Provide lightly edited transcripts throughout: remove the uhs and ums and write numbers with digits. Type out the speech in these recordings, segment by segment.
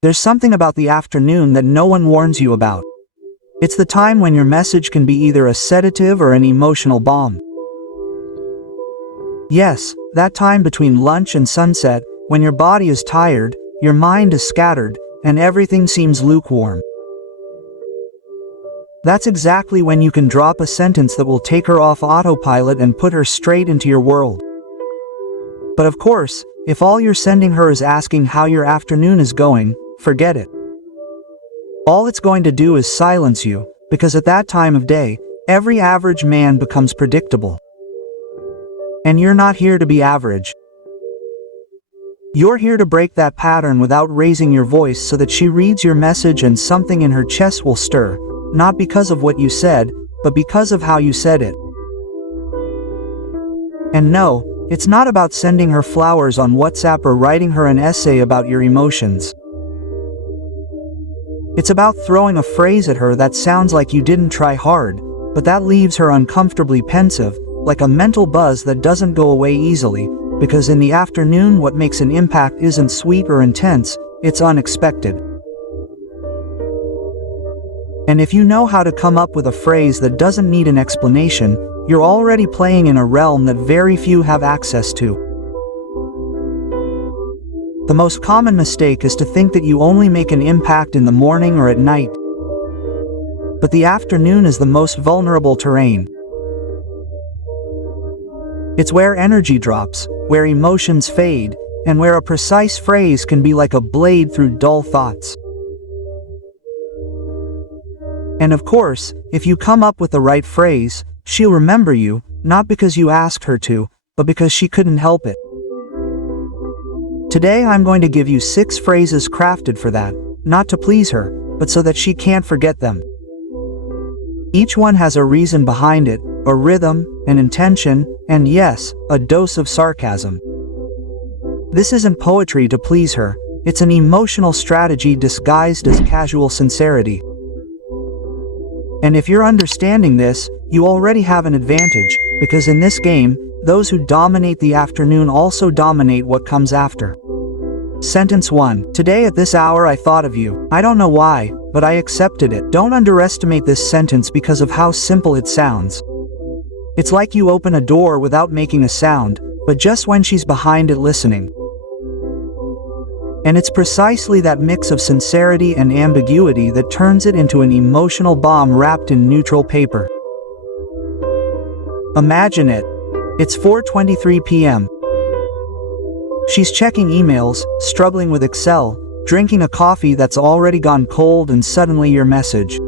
There's something about the afternoon that no one warns you about. It's the time when your message can be either a sedative or an emotional bomb. Yes, that time between lunch and sunset, when your body is tired, your mind is scattered, and everything seems lukewarm. That's exactly when you can drop a sentence that will take her off autopilot and put her straight into your world. But of course, if all you're sending her is asking how your afternoon is going, forget it. All it's going to do is silence you, because at that time of day, every average man becomes predictable. And you're not here to be average. You're here to break that pattern without raising your voice so that she reads your message and something in her chest will stir, not because of what you said, but because of how you said it. And no, it's not about sending her flowers on WhatsApp or writing her an essay about your emotions. It's about throwing a phrase at her that sounds like you didn't try hard, but that leaves her uncomfortably pensive, like a mental buzz that doesn't go away easily, because in the afternoon what makes an impact isn't sweet or intense, it's unexpected. And if you know how to come up with a phrase that doesn't need an explanation, you're already playing in a realm that very few have access to. The most common mistake is to think that you only make an impact in the morning or at night. But the afternoon is the most vulnerable terrain. It's where energy drops, where emotions fade, and where a precise phrase can be like a blade through dull thoughts. And of course, if you come up with the right phrase, she'll remember you, not because you asked her to, but because she couldn't help it. Today I'm going to give you 6 phrases crafted for that, not to please her, but so that she can't forget them. Each one has a reason behind it, a rhythm, an intention, and yes, a dose of sarcasm. This isn't poetry to please her, it's an emotional strategy disguised as casual sincerity. And if you're understanding this, you already have an advantage, because in this game, those who dominate the afternoon also dominate what comes after. Sentence 1. Today at this hour I thought of you. I don't know why, but I accepted it. Don't underestimate this sentence because of how simple it sounds. It's like you open a door without making a sound, but just when she's behind it listening. And it's precisely that mix of sincerity and ambiguity that turns it into an emotional bomb wrapped in neutral paper. Imagine it. It's 4:23 p.m. She's checking emails, struggling with Excel, drinking a coffee that's already gone cold, and suddenly your message.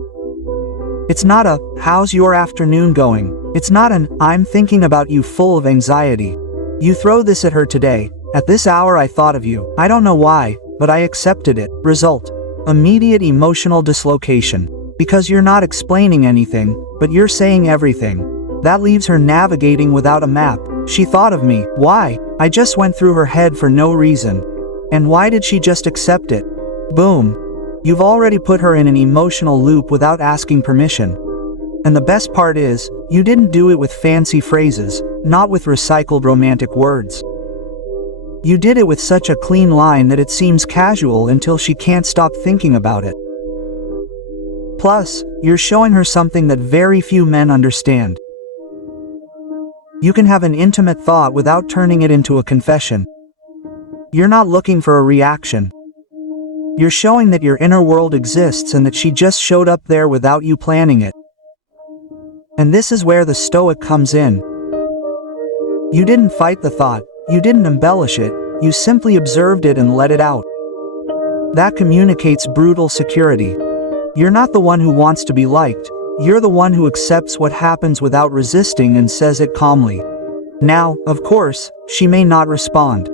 It's not a, "How's your afternoon going?" It's not an, "I'm thinking about you" full of anxiety. You throw this at her today. At this hour I thought of you. I don't know why, but I accepted it. Result. Immediate emotional dislocation. Because you're not explaining anything, but you're saying everything. That leaves her navigating without a map. She thought of me. Why? I just went through her head for no reason. And why did she just accept it? Boom. You've already put her in an emotional loop without asking permission. And the best part is, you didn't do it with fancy phrases, not with recycled romantic words. You did it with such a clean line that it seems casual until she can't stop thinking about it. Plus, you're showing her something that very few men understand. You can have an intimate thought without turning it into a confession. You're not looking for a reaction. You're showing that your inner world exists and that she just showed up there without you planning it. And this is where the stoic comes in. You didn't fight the thought, you didn't embellish it, you simply observed it and let it out. That communicates brutal security. You're not the one who wants to be liked, you're the one who accepts what happens without resisting and says it calmly. Now, of course, she may not respond.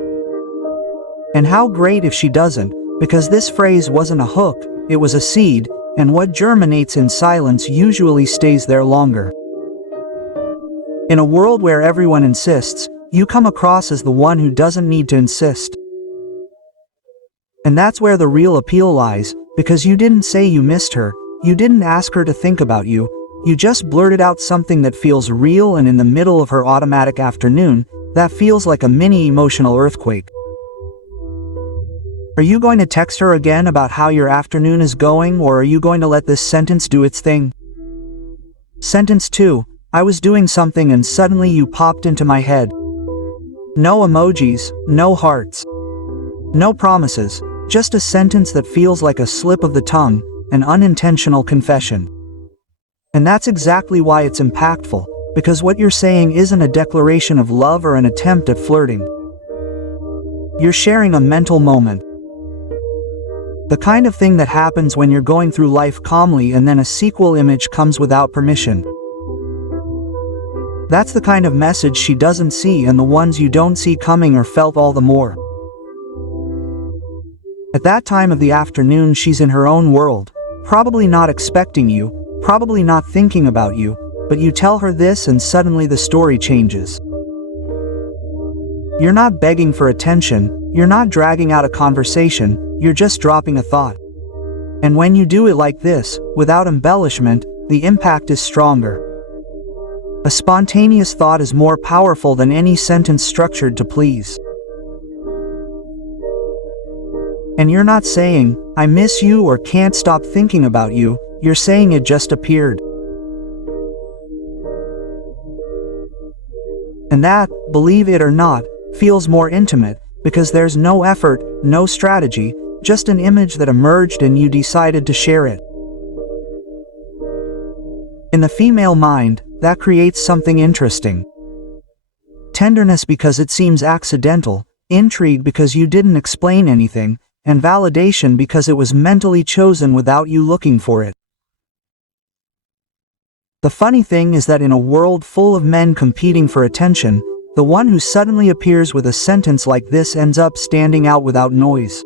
And how great if she doesn't, because this phrase wasn't a hook, it was a seed, and what germinates in silence usually stays there longer. In a world where everyone insists, you come across as the one who doesn't need to insist. And that's where the real appeal lies, because you didn't say you missed her, you didn't ask her to think about you, you just blurted out something that feels real, and in the middle of her automatic afternoon, that feels like a mini emotional earthquake. Are you going to text her again about how your afternoon is going, or are you going to let this sentence do its thing? Sentence 2. I was doing something and suddenly you popped into my head. No emojis, no hearts. No promises, just a sentence that feels like a slip of the tongue, an unintentional confession. And that's exactly why it's impactful, because what you're saying isn't a declaration of love or an attempt at flirting. You're sharing a mental moment. The kind of thing that happens when you're going through life calmly and then a sequel image comes without permission. That's the kind of message she doesn't see, and the ones you don't see coming are felt all the more. At that time of the afternoon she's in her own world, probably not expecting you, probably not thinking about you, but you tell her this and suddenly the story changes. You're not begging for attention, you're not dragging out a conversation, you're just dropping a thought. And when you do it like this, without embellishment, the impact is stronger. A spontaneous thought is more powerful than any sentence structured to please. And you're not saying, I miss you or can't stop thinking about you, you're saying it just appeared. And that, believe it or not, feels more intimate, because there's no effort, no strategy, just an image that emerged and you decided to share it. In the female mind, that creates something interesting. Tenderness because it seems accidental, intrigue because you didn't explain anything, and validation because it was mentally chosen without you looking for it. The funny thing is that in a world full of men competing for attention, the one who suddenly appears with a sentence like this ends up standing out without noise.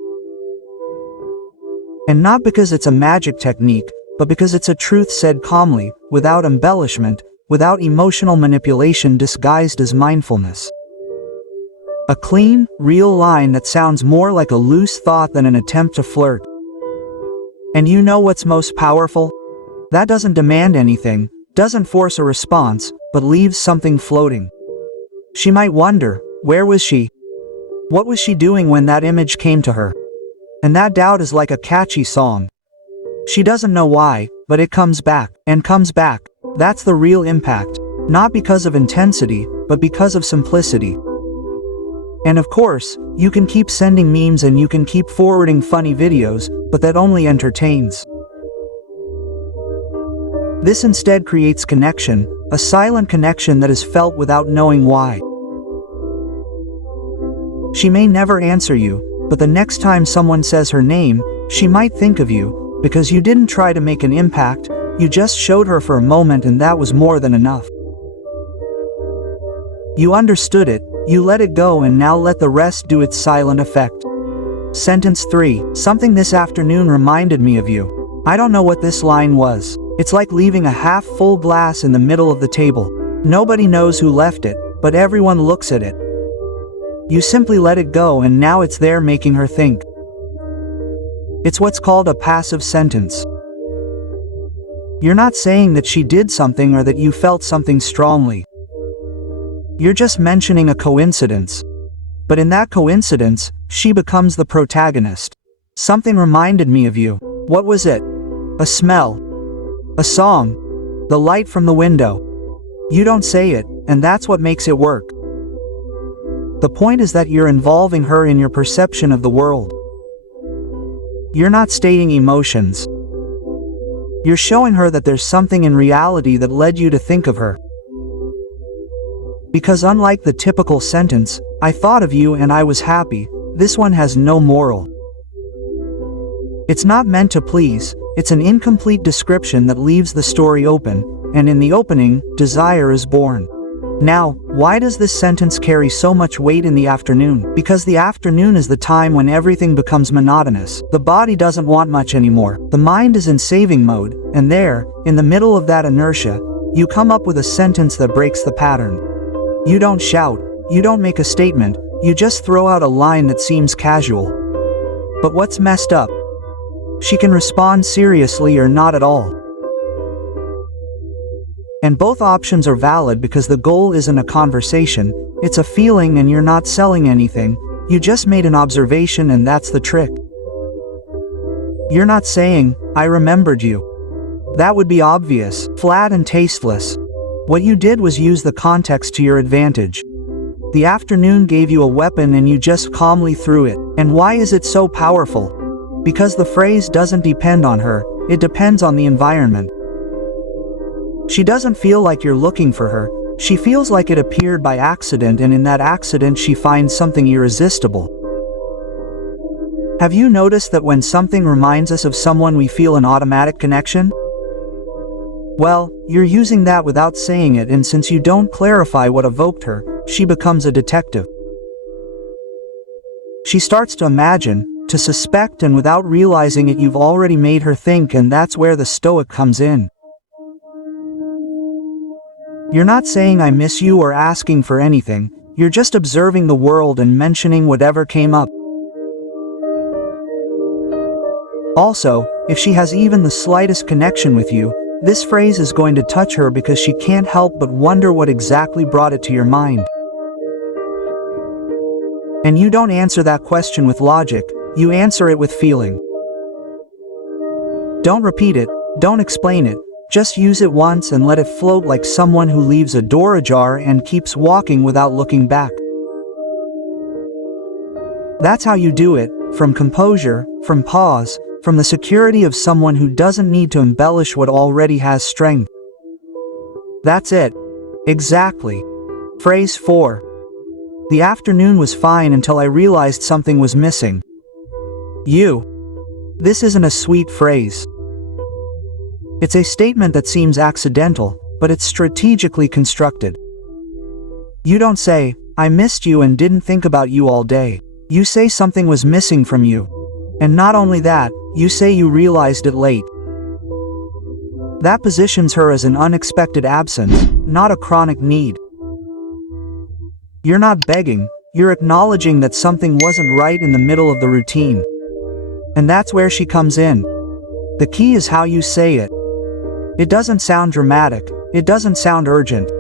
And not because it's a magic technique, but because it's a truth said calmly, without embellishment, without emotional manipulation disguised as mindfulness. A clean, real line that sounds more like a loose thought than an attempt to flirt. And you know what's most powerful? That doesn't demand anything, doesn't force a response, but leaves something floating. She might wonder, where was she? What was she doing when that image came to her? And that doubt is like a catchy song. She doesn't know why, but it comes back, and comes back. That's the real impact. Not because of intensity, but because of simplicity. And of course, you can keep sending memes and you can keep forwarding funny videos, but that only entertains. This instead creates connection, a silent connection that is felt without knowing why. She may never answer you, but the next time someone says her name, she might think of you, because you didn't try to make an impact, you just showed her for a moment, and that was more than enough. You understood it, you let it go, and now let the rest do its silent effect. Sentence 3. Something this afternoon reminded me of you. I don't know what this line was. It's like leaving a half-full glass in the middle of the table. Nobody knows who left it, but everyone looks at it. You simply let it go, and now it's there making her think. It's what's called a passive sentence. You're not saying that she did something or that you felt something strongly. You're just mentioning a coincidence. But in that coincidence, she becomes the protagonist. Something reminded me of you. What was it? A smell. A song. The light from the window. You don't say it, and that's what makes it work. The point is that you're involving her in your perception of the world. You're not stating emotions. You're showing her that there's something in reality that led you to think of her. Because unlike the typical sentence, I thought of you and I was happy, this one has no moral. It's not meant to please, it's an incomplete description that leaves the story open, and in the opening, desire is born. Now, why does this sentence carry so much weight in the afternoon? Because the afternoon is the time when everything becomes monotonous. The body doesn't want much anymore. The mind is in saving mode, and there, in the middle of that inertia, you come up with a sentence that breaks the pattern. You don't shout, you don't make a statement, you just throw out a line that seems casual. But what's messed up? She can respond seriously or not at all. And both options are valid because the goal isn't a conversation, it's a feeling, and you're not selling anything, You just made an observation and that's the trick. You're not saying, I remembered you. That would be obvious, flat and tasteless. What you did was use the context to your advantage. The afternoon gave you a weapon and you just calmly threw it. And why is it so powerful? Because the phrase doesn't depend on her, it depends on the environment. She doesn't feel like you're looking for her, she feels like it appeared by accident, and in that accident she finds something irresistible. Have you noticed that when something reminds us of someone we feel an automatic connection? Well, you're using that without saying it, and since you don't clarify what evoked her, she becomes a detective. She starts to imagine, to suspect, and without realizing it you've already made her think, and that's where the stoic comes in. You're not saying I miss you or asking for anything, you're just observing the world and mentioning whatever came up. Also, if she has even the slightest connection with you, this phrase is going to touch her because she can't help but wonder what exactly brought it to your mind. And you don't answer that question with logic, you answer it with feeling. Don't repeat it, don't explain it, just use it once and let it float like someone who leaves a door ajar and keeps walking without looking back. That's how you do it, from composure, from pause, from the security of someone who doesn't need to embellish what already has strength. That's it. Exactly. Phrase 4. The afternoon was fine until I realized something was missing. You. This isn't a sweet phrase. It's a statement that seems accidental, but it's strategically constructed. You don't say, I missed you and didn't think about you all day. You say something was missing from you. And not only that, you say you realized it late. That positions her as an unexpected absence, not a chronic need. You're not begging, you're acknowledging that something wasn't right in the middle of the routine. And that's where she comes in. The key is how you say it. It doesn't sound dramatic, it doesn't sound urgent.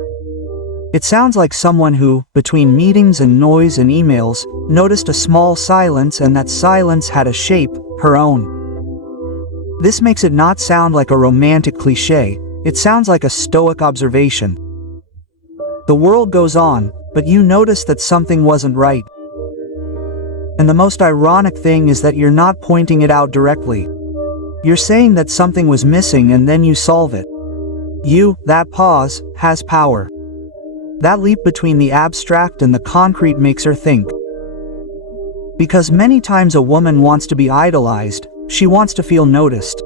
It sounds like someone who, between meetings and noise and emails, noticed a small silence, and that silence had a shape, her own. This makes it not sound like a romantic cliché, it sounds like a stoic observation. The world goes on, but you notice that something wasn't right. And the most ironic thing is that you're not pointing it out directly. You're saying that something was missing and then you solve it. You, that pause, has power. That leap between the abstract and the concrete makes her think. Because many times a woman wants to be idolized, she wants to feel noticed.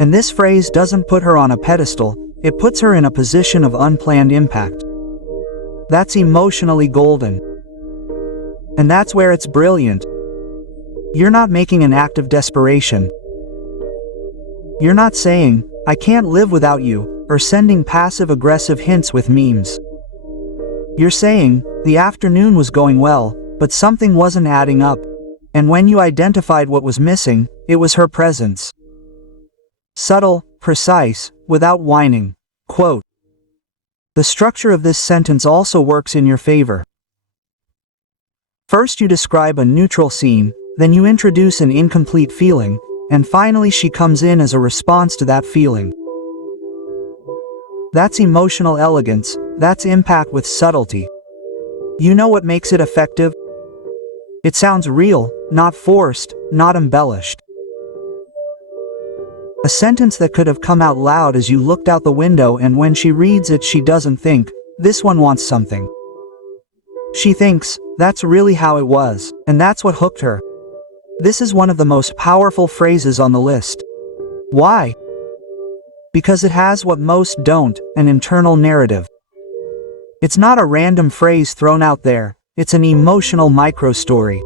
And this phrase doesn't put her on a pedestal, it puts her in a position of unplanned impact. That's emotionally golden. And that's where it's brilliant. You're not making an act of desperation. You're not saying, I can't live without you, or sending passive-aggressive hints with memes. You're saying, the afternoon was going well, but something wasn't adding up. And when you identified what was missing, it was her presence. Subtle, precise, without whining. Quote. The structure of this sentence also works in your favor. First you describe a neutral scene, then you introduce an incomplete feeling, and finally she comes in as a response to that feeling. That's emotional elegance, that's impact with subtlety. You know what makes it effective? It sounds real, not forced, not embellished. A sentence that could have come out loud as you looked out the window, and when she reads it she doesn't think, this one wants something. She thinks, that's really how it was, and that's what hooked her. This is one of the most powerful phrases on the list. Why? Because it has what most don't, an internal narrative. It's not a random phrase thrown out there, it's an emotional micro-story.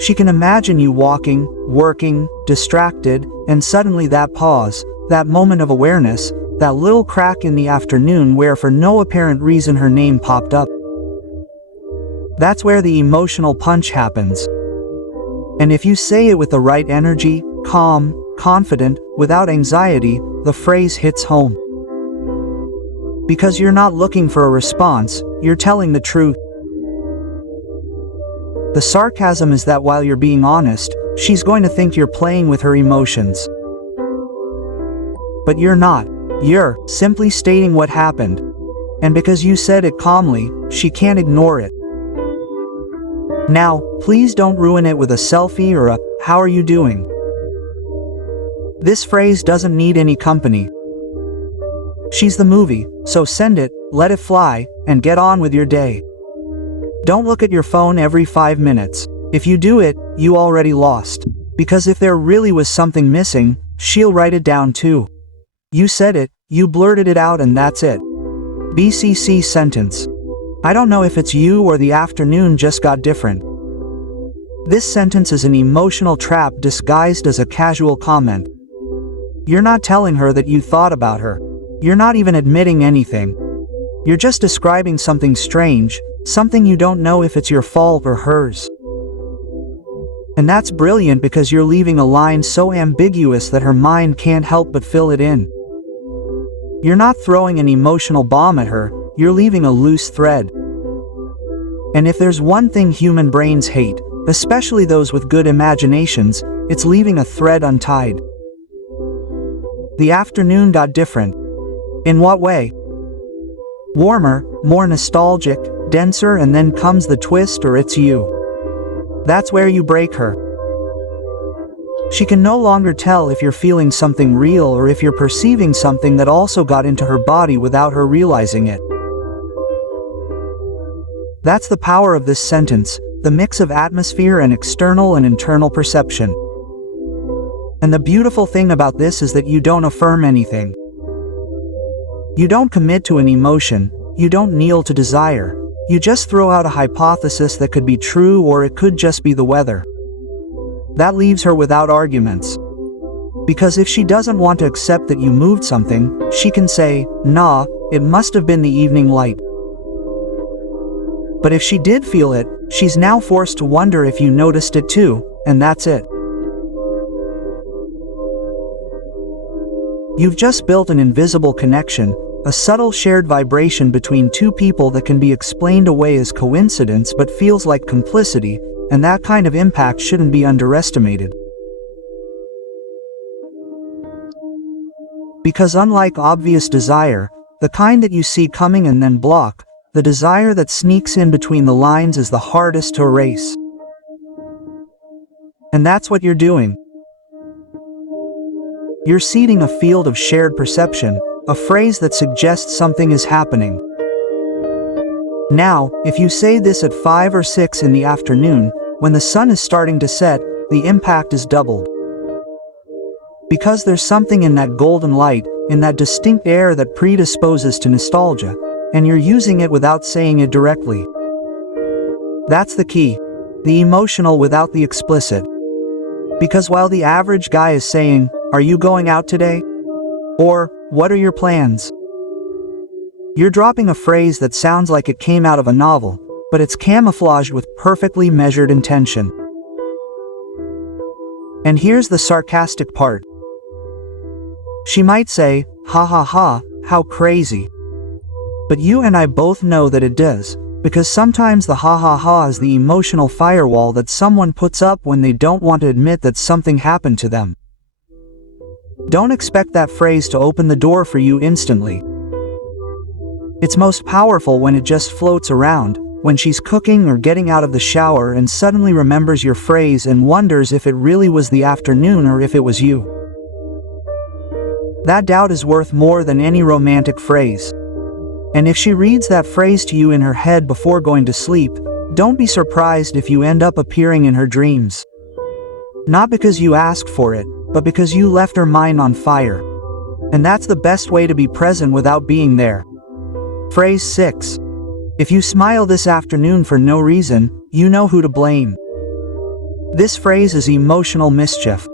She can imagine you walking, working, distracted, and suddenly that pause, that moment of awareness, that little crack in the afternoon where for no apparent reason her name popped up. That's where the emotional punch happens. And if you say it with the right energy, calm, confident, without anxiety, the phrase hits home. Because you're not looking for a response, you're telling the truth. The sarcasm is that while you're being honest, she's going to think you're playing with her emotions. But you're not. You're simply stating what happened. And because you said it calmly, she can't ignore it. Now, please don't ruin it with a selfie or a, "How are you doing?" This phrase doesn't need any company. She's the movie, so send it, let it fly, and get on with your day. Don't look at your phone every 5 minutes. If you do it, you already lost. Because if there really was something missing, she'll write it down too. You said it, you blurted it out, and that's it. BCC sentence. I don't know if it's you or the afternoon just got different. This sentence is an emotional trap disguised as a casual comment. You're not telling her that you thought about her. You're not even admitting anything. You're just describing something strange, something you don't know if it's your fault or hers. And that's brilliant because you're leaving a line so ambiguous that her mind can't help but fill it in. You're not throwing an emotional bomb at her, you're leaving a loose thread. And if there's one thing human brains hate, especially those with good imaginations, it's leaving a thread untied. The afternoon got different. In what way? Warmer, more nostalgic, denser, and then comes the twist, or it's you. That's where you break her. She can no longer tell if you're feeling something real or if you're perceiving something that also got into her body without her realizing it. That's the power of this sentence, the mix of atmosphere and external and internal perception. And the beautiful thing about this is that you don't affirm anything. You don't commit to an emotion, you don't kneel to desire, you just throw out a hypothesis that could be true or it could just be the weather. That leaves her without arguments. Because if she doesn't want to accept that you moved something, she can say, "Nah, it must have been the evening light." But if she did feel it, she's now forced to wonder if you noticed it too, and that's it. You've just built an invisible connection, a subtle shared vibration between two people that can be explained away as coincidence but feels like complicity, and that kind of impact shouldn't be underestimated. Because unlike obvious desire, the kind that you see coming and then block, the desire that sneaks in between the lines is the hardest to erase. And that's what you're doing. You're seeding a field of shared perception, a phrase that suggests something is happening. Now, if you say this at 5 or 6 in the afternoon, when the sun is starting to set, the impact is doubled. Because there's something in that golden light, in that distinct air that predisposes to nostalgia, and you're using it without saying it directly. That's the key. The emotional without the explicit. Because while the average guy is saying, "Are you going out today?" Or, "What are your plans?" You're dropping a phrase that sounds like it came out of a novel, but it's camouflaged with perfectly measured intention. And here's the sarcastic part. She might say, "Ha ha ha, how crazy." But you and I both know that it does, because sometimes the ha ha ha is the emotional firewall that someone puts up when they don't want to admit that something happened to them. Don't expect that phrase to open the door for you instantly. It's most powerful when it just floats around, when she's cooking or getting out of the shower and suddenly remembers your phrase and wonders if it really was the afternoon or if it was you. That doubt is worth more than any romantic phrase. And if she reads that phrase to you in her head before going to sleep, don't be surprised if you end up appearing in her dreams. Not because you asked for it, but because you left her mind on fire. And that's the best way to be present without being there. Phrase 6. If you smile this afternoon for no reason, you know who to blame. This phrase is emotional mischief.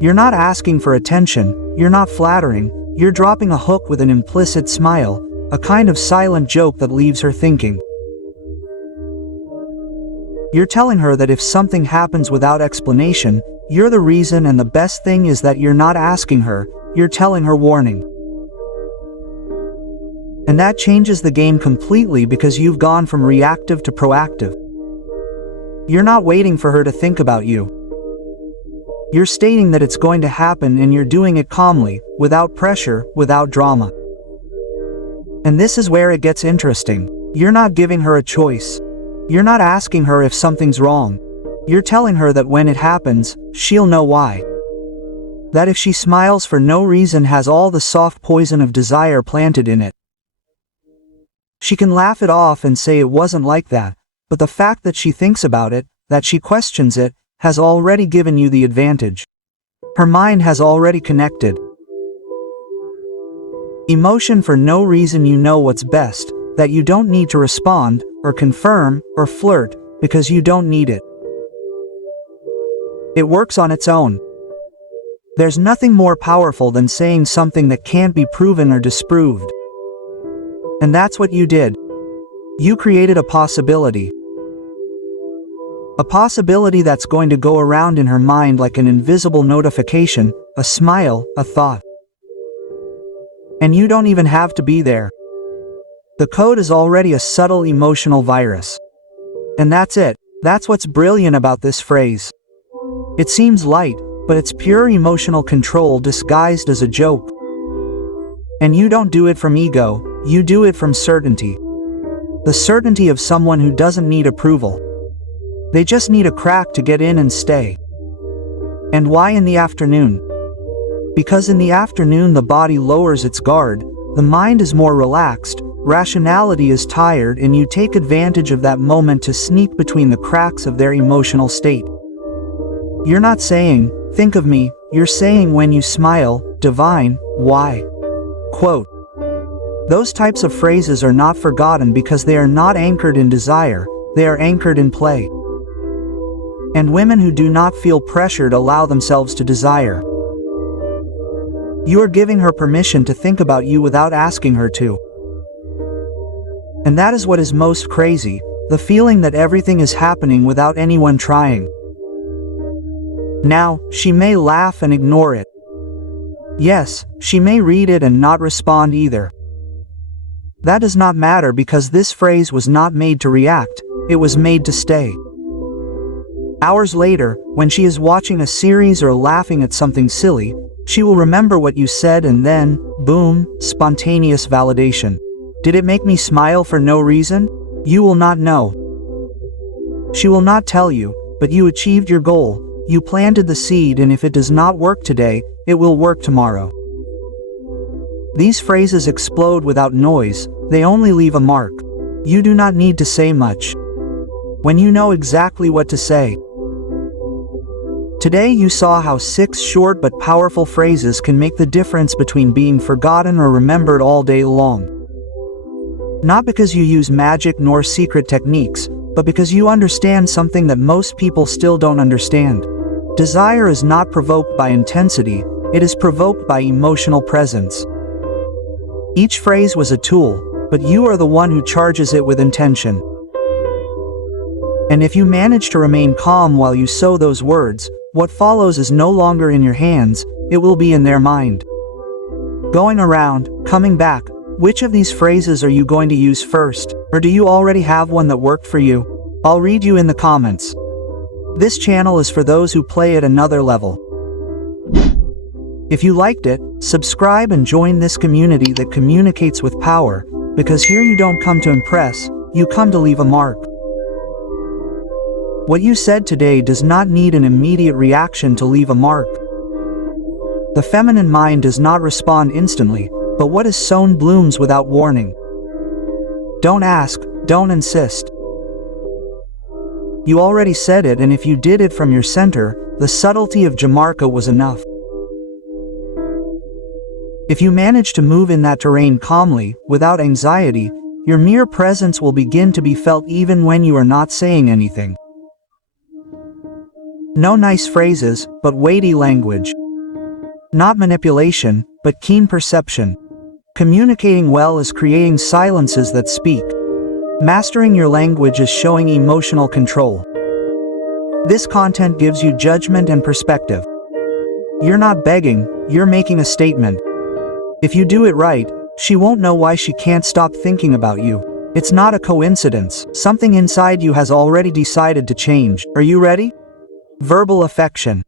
You're not asking for attention, you're not flattering, you're dropping a hook with an implicit smile, a kind of silent joke that leaves her thinking. You're telling her that if something happens without explanation, you're the reason, and the best thing is that you're not asking her, you're telling her warning. And that changes the game completely because you've gone from reactive to proactive. You're not waiting for her to think about you. You're stating that it's going to happen and you're doing it calmly, without pressure, without drama. And this is where it gets interesting. You're not giving her a choice. You're not asking her if something's wrong. You're telling her that when it happens, she'll know why. That if she smiles for no reason has all the soft poison of desire planted in it. She can laugh it off and say it wasn't like that, but the fact that she thinks about it, that she questions it, has already given you the advantage. Her mind has already connected. Emotion for no reason. You know what's best, that you don't need to respond, or confirm, or flirt, because you don't need it. It works on its own. There's nothing more powerful than saying something that can't be proven or disproved. And that's what you did. You created a possibility. A possibility that's going to go around in her mind like an invisible notification, a smile, a thought. And you don't even have to be there. The code is already a subtle emotional virus. And that's it. That's what's brilliant about this phrase. It seems light, but it's pure emotional control disguised as a joke. And you don't do it from ego, you do it from certainty. The certainty of someone who doesn't need approval. They just need a crack to get in and stay. And why in the afternoon? Because in the afternoon the body lowers its guard, the mind is more relaxed, rationality is tired, and you take advantage of that moment to sneak between the cracks of their emotional state. You're not saying, "Think of me," you're saying, "When you smile, divine, why?" Quote. Those types of phrases are not forgotten because they are not anchored in desire, they are anchored in play. And women who do not feel pressured allow themselves to desire. You are giving her permission to think about you without asking her to. And that is what is most crazy, the feeling that everything is happening without anyone trying. Now, she may laugh and ignore it. Yes, she may read it and not respond either. That does not matter because this phrase was not made to react, it was made to stay. Hours later, when she is watching a series or laughing at something silly, she will remember what you said and then, boom, spontaneous validation. Did it make me smile for no reason? You will not know. She will not tell you, but you achieved your goal, you planted the seed, and if it does not work today, it will work tomorrow. These phrases explode without noise, they only leave a mark. You do not need to say much. When you know exactly what to say. Today you saw how 6 short but powerful phrases can make the difference between being forgotten or remembered all day long. Not because you use magic nor secret techniques, but because you understand something that most people still don't understand. Desire is not provoked by intensity, it is provoked by emotional presence. Each phrase was a tool, but you are the one who charges it with intention. And if you manage to remain calm while you sow those words, what follows is no longer in your hands, it will be in their mind. Going around, coming back, which of these phrases are you going to use first? Or do you already have one that worked for you? I'll read you in the comments. This channel is for those who play at another level. If you liked it, subscribe and join this community that communicates with power, because here you don't come to impress, you come to leave a mark. What you said today does not need an immediate reaction to leave a mark. The feminine mind does not respond instantly, but what is sown blooms without warning. Don't ask, don't insist. You already said it, and if you did it from your center, the subtlety of Jamarca was enough. If you manage to move in that terrain calmly, without anxiety, your mere presence will begin to be felt even when you are not saying anything. No nice phrases, but weighty language. Not manipulation, but keen perception. Communicating well is creating silences that speak. Mastering your language is showing emotional control. This content gives you judgment and perspective. You're not begging, you're making a statement. If you do it right, she won't know why she can't stop thinking about you. It's not a coincidence, something inside you has already decided to change. Are you ready? Verbal affection.